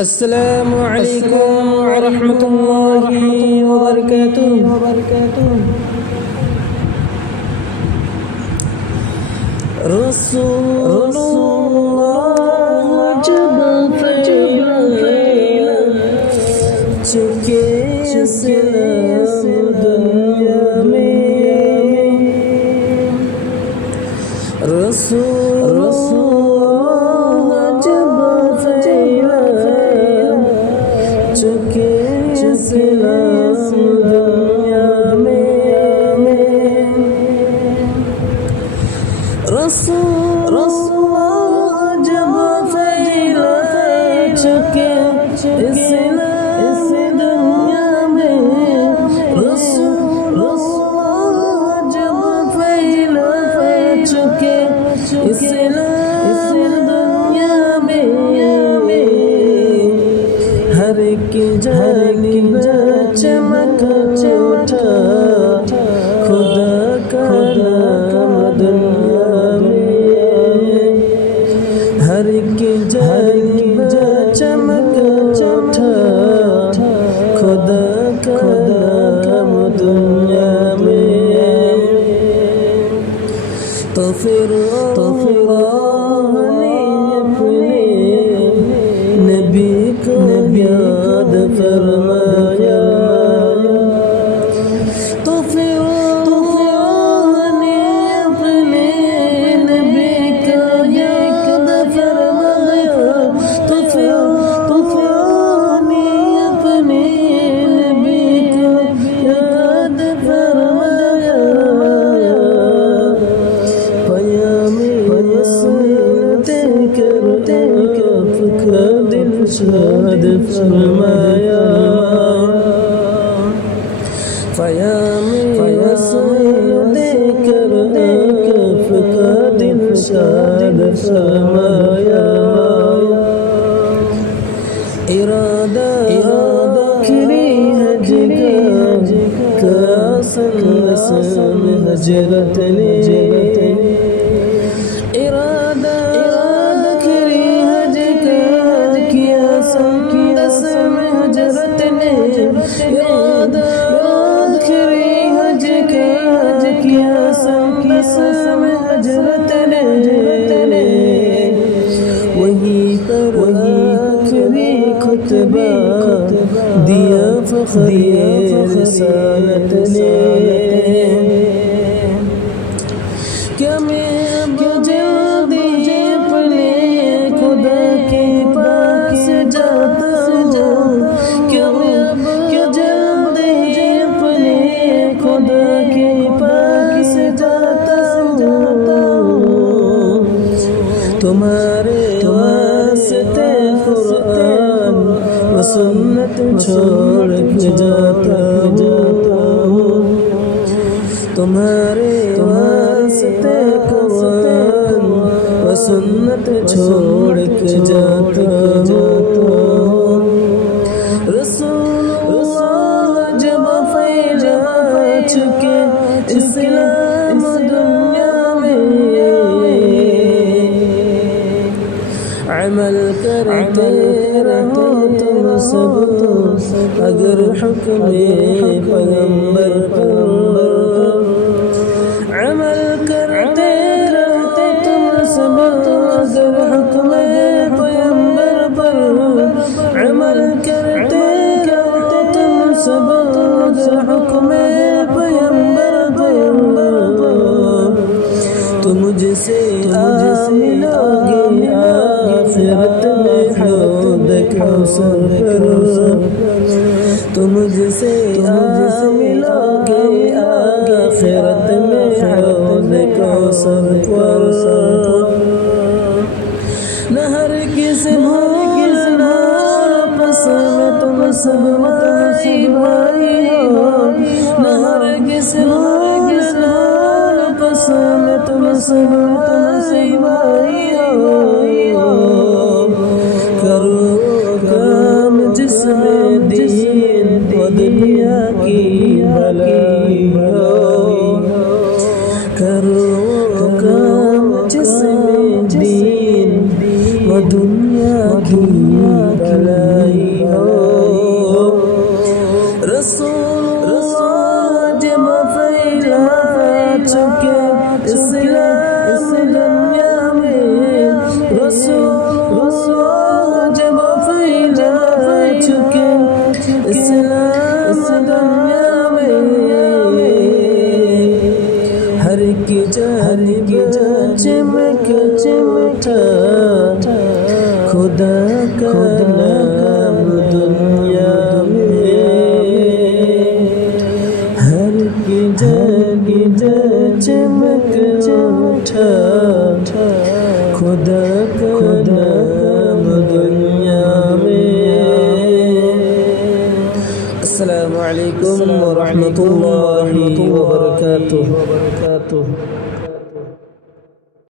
السلام علیکم ورحمۃ اللہ وبرکاتہ۔ رسول اللہ جب پھیلا چکے اسلام دنیا میں، رسول اللہ جب پھیلا چکے اسلام دنیا میں، رسول اللہ جب پھیلا چکے اسلام دنیا میں، رسول اللہ جب پھیلا چکے اسلام دنیا میں، ہر ایک جانب چمک اٹھا خدا کا نام دنیا میں، ہر ایک جانب چمک اٹھا خدا کا نام دنیا میں، تو پھر اللہ نے اپنے نبی کو یاد فرمایا، تو پھر اللہ نے اپنے نبی کو یاد فرمایا، تو پھر اللہ نے اپنے نبی کو یاد فرمایا، پیام سنتے کرتے کف کا دل شاد فرمایا، پیام سنتے کرتے کف کا دل شاد فرمایا، ارادہ آخری حج کا سن حجرت نے، ارادہ آخری حج کا کیا سن حجرت نے، ارادہ آخری حج کا کیا سن حجرت نے، وہیں پر آخری خطبہ دیا فخر رسالت نے، کیا میں اب جلدی اپنے خدا کے پاس جاتا ہوں، کیا میں اب جلدی اپنے خدا کے پاس جاتا ہوں، تمہارے واسطے قرآن و سنت چھوڑ کے جاتا ہوں، تمہارے واسطے قرآن و سنت چھوڑ کے جاتا ہوں، رسول اللہ جب پھیلا چکے اسلام دنیا میں، عمل کرتے رہو تم سب اگر حکم پیغمبر پر، عمل کرتے رہو تم سب اگر حکم پیغمبر پر، عمل کرتے رہو تم سب اگر حکم پیغمبر پر، تو مجھ سے ملو گے آخرت میں حوض کوثر پر، تو مجھ سے ملو گے آخرت میں حوض کوثر پر، نہ ہرگز بھولنا پسند تم سب مائی بھائی ہو، نہ ہرگز بھولنا پسند تم سب مائی بھائی ہو، کرو کام جس میں دین و دنیا کی بھلائی ہو، کرو کام جس میں دین و دنیا کی بھلائی خدا کا نام دنیا میں ہر کی جگہ چمک اٹھا خدا کا نام دنیا میں. السلام علیکم ورحمۃ اللہ وبرکاتہ.